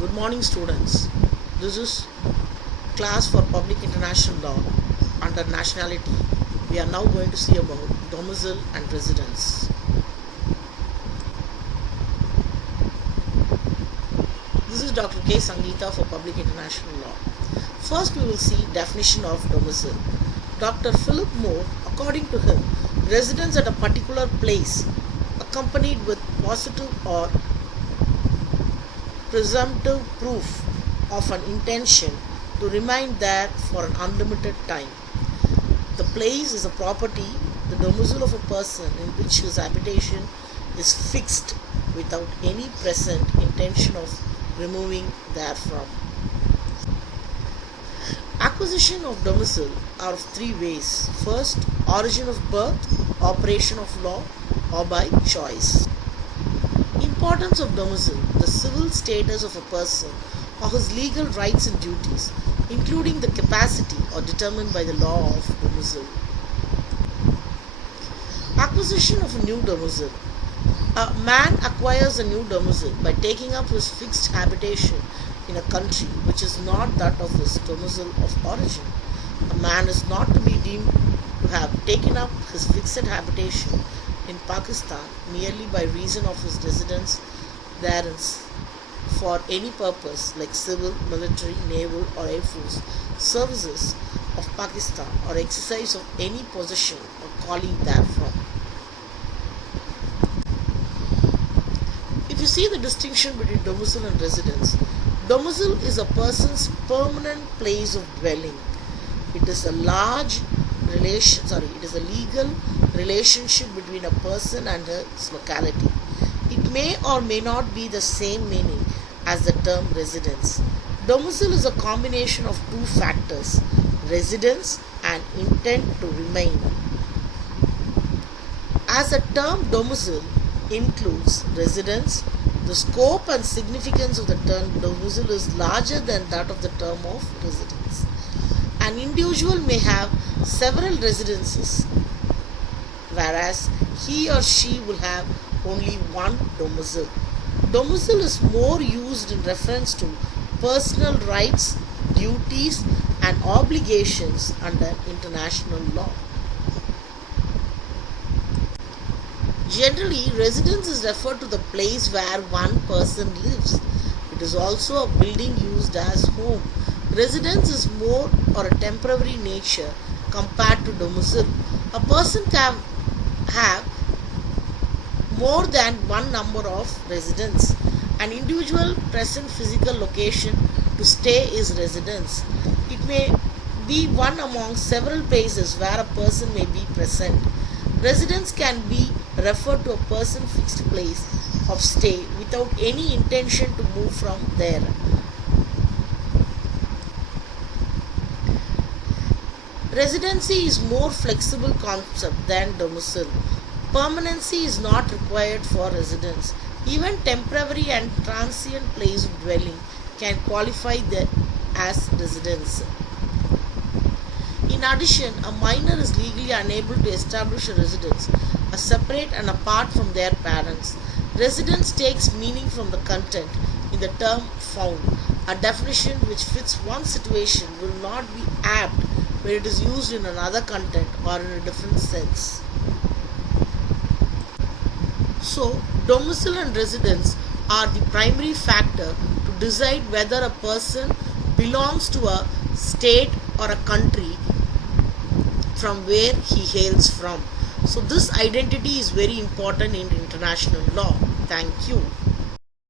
Good morning, students. This is class for public international law under nationality. We are now going to see about domicile and residence. This is Dr. K. Sangeeta for public international law. First, we will see definition of domicile. Dr. Philip Moore, according to him, residence at a particular place accompanied with positive or presumptive proof of an intention to remain there for an unlimited time. The place is a property, the domicile of a person in which his habitation is fixed without any present intention of removing therefrom. Acquisition of domicile are of three ways. First, origin of birth, operation of law, or by choice. Importance of domicile: the civil status of a person or his legal rights and duties, including the capacity or determined by the law of domicile. Acquisition of a new domicile. A man acquires a new domicile by taking up his fixed habitation in a country which is not that of his domicile of origin. A man is not to be deemed to have taken up his fixed habitation in Pakistan merely by reason of his residence therein for any purpose like civil, military, naval or air force services of Pakistan or exercise of any possession or calling therefrom. If you see the distinction between domicile and residence, domicile is a person's permanent place of dwelling. It is a legal relationship between a person and its locality. It may or may not be the same meaning as the term residence. Domicile is a combination of two factors: residence and intent to remain. As the term domicile includes residence, the scope and significance of the term domicile is larger than that of the term of residence. An individual may have several residences, whereas he or she will have only one domicile. Domicile is more used in reference to personal rights, duties, and obligations under international law. Generally, residence is referred to the place where one person lives. It is also a building used as home. Residence is more or a temporary nature compared to domicile. A person can have more than one number of residence. An individual present physical location to stay is residence. It may be one among several places where a person may be present. Residence can be referred to a person fixed place of stay without any intention to move from there. Residency is more flexible concept than domicile. Permanency is not required for residence. Even temporary and transient place of dwelling can qualify as residence. In addition, a minor is legally unable to establish a residence separate and apart from their parents. Residence takes meaning from the content in the term found. A definition which fits one situation will not be apt when it is used in another content or in a different sense. So, domicile and residence are the primary factor to decide whether a person belongs to a state or a country from where he hails from. So, this identity is very important in international law. Thank you.